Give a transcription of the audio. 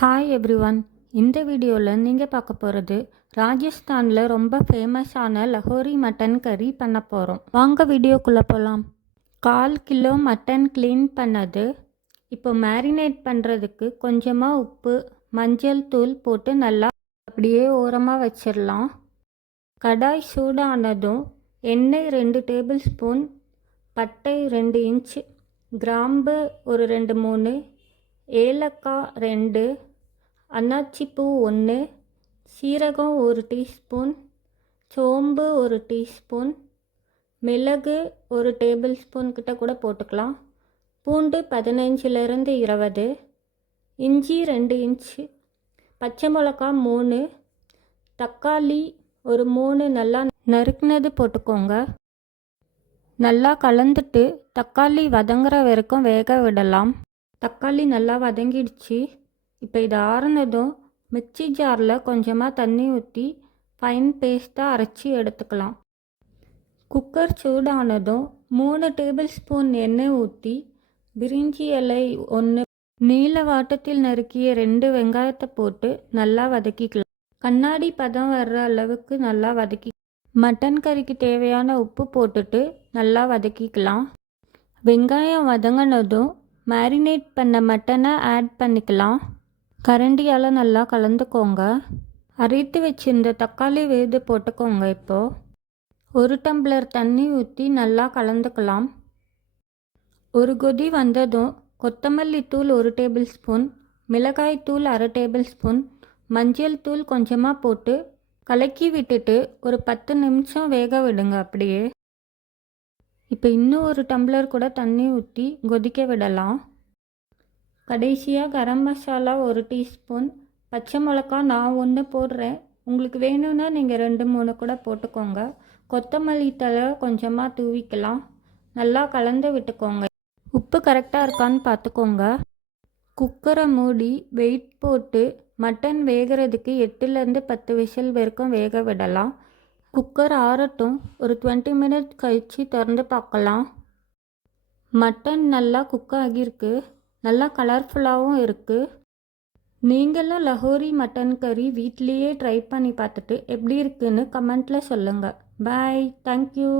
Hi everyone. இந்த வீடியோவில் நீங்கள் பார்க்க போகிறது ராஜஸ்தானில் ரொம்ப ஃபேமஸான லஹோரி மட்டன் கறி பண்ண போகிறோம். வாங்க வீடியோக்குள்ளே போகலாம். 1/4 கிலோ மட்டன் க்ளீன் பண்ணது. இப்போ மேரினேட் பண்ணுறதுக்கு கொஞ்சமாக உப்பு, மஞ்சள் தூள் போட்டு நல்லா அப்படியே ஓரமாக வச்சிடலாம். கடாய் சூடானதும் எண்ணெய் 2 டேபிள் ஸ்பூன், பட்டை 2 இன்ச், கிராம்பு ஒரு 2-3, ஏலக்காய் 2, அன்னாச்சிப்பூ 1, சீரகம் 1 டீஸ்பூன், சோம்பு 1 டீஸ்பூன், மிளகு 1 டேபிள் ஸ்பூன் கிட்ட கூட போட்டுக்கலாம், பூண்டு 15லேருந்து 20, இஞ்சி 2 இன்ச், பச்சை மிளகா 3, தக்காளி ஒரு 3 நல்லா நறுக்குனது போட்டுக்கோங்க. நல்லா கலந்துட்டு தக்காளி வதங்குற வரைக்கும் வேக விடலாம். தக்காளி நல்லா வதங்கிடுச்சு. இப்போ இது ஆறுனதும் மிக்சி ஜாரில் கொஞ்சமாக தண்ணி ஊற்றி ஃபைன் பேஸ்ட்டாக அரைச்சி எடுத்துக்கலாம். குக்கர் சூடானதும் 3 டேபிள் ஸ்பூன் எண்ணெய் ஊற்றி பிரிஞ்சி இலை 1, நீல வாட்டத்தில் நறுக்கிய 2 வெங்காயத்தை போட்டு நல்லா வதக்கிக்கலாம். கண்ணாடி பதம் வர்ற அளவுக்கு நல்லா வதக்கி மட்டன் கறிக்கு தேவையான உப்பு போட்டுட்டு நல்லா வதக்கிக்கலாம். வெங்காயம் வதங்கினதும் மேரினேட் பண்ண மட்டனை ஆட் பண்ணிக்கலாம். கரண்டியால் நல்லா கலந்துக்கோங்க. அரைத்து வச்சிருந்த தக்காளி விழுது போட்டுக்கோங்க. இப்போது 1 டம்ளர் தண்ணி ஊற்றி நல்லா கலந்துக்கலாம். ஒரு கொதி வந்ததும் கொத்தமல்லி தூள் 1 டேபிள் ஸ்பூன், மிளகாய் தூள் 1/2 டேபிள் ஸ்பூன், மஞ்சள் தூள் கொஞ்சமாக போட்டு கலக்கி விட்டுட்டு ஒரு 10 நிமிஷம் வேக விடுங்க. அப்படியே இப்போ இன்னும் 1 டம்ளர் கூட தண்ணி ஊற்றி கொதிக்க விடலாம். கடைசியாக கரம் மசாலா 1 டீஸ்பூன், பச்சை மிளகா நான் 1 போடுறேன். உங்களுக்கு வேணும்னா நீங்கள் 2-3 கூட போட்டுக்கோங்க. கொத்தமல்லி தழை கொஞ்சமாக தூவிக்கலாம். நல்லா கலந்து விட்டுக்கோங்க. உப்பு கரெக்டாக இருக்கான்னு பார்த்துக்கோங்க. குக்கரை மூடி வெயிட் போட்டு மட்டன் வேகிறதுக்கு 8லேருந்து 10 விசில் வரைக்கும் வேக விடலாம். குக்கர் ஆறட்டும். ஒரு 20 மினிட்ஸ் கழித்து திறந்து பார்க்கலாம். மட்டன் நல்லா குக் ஆகியிருக்கு. நல்லா கலர்ஃபுல்லாகவும் இருக்குது. நீங்களும் லஹோரி மட்டன் கறி வீட்லேயே ட்ரை பண்ணி பார்த்துட்டு எப்படி இருக்குன்னு கமெண்ட்டில் சொல்லுங்கள். பாய். தேங்க்யூ.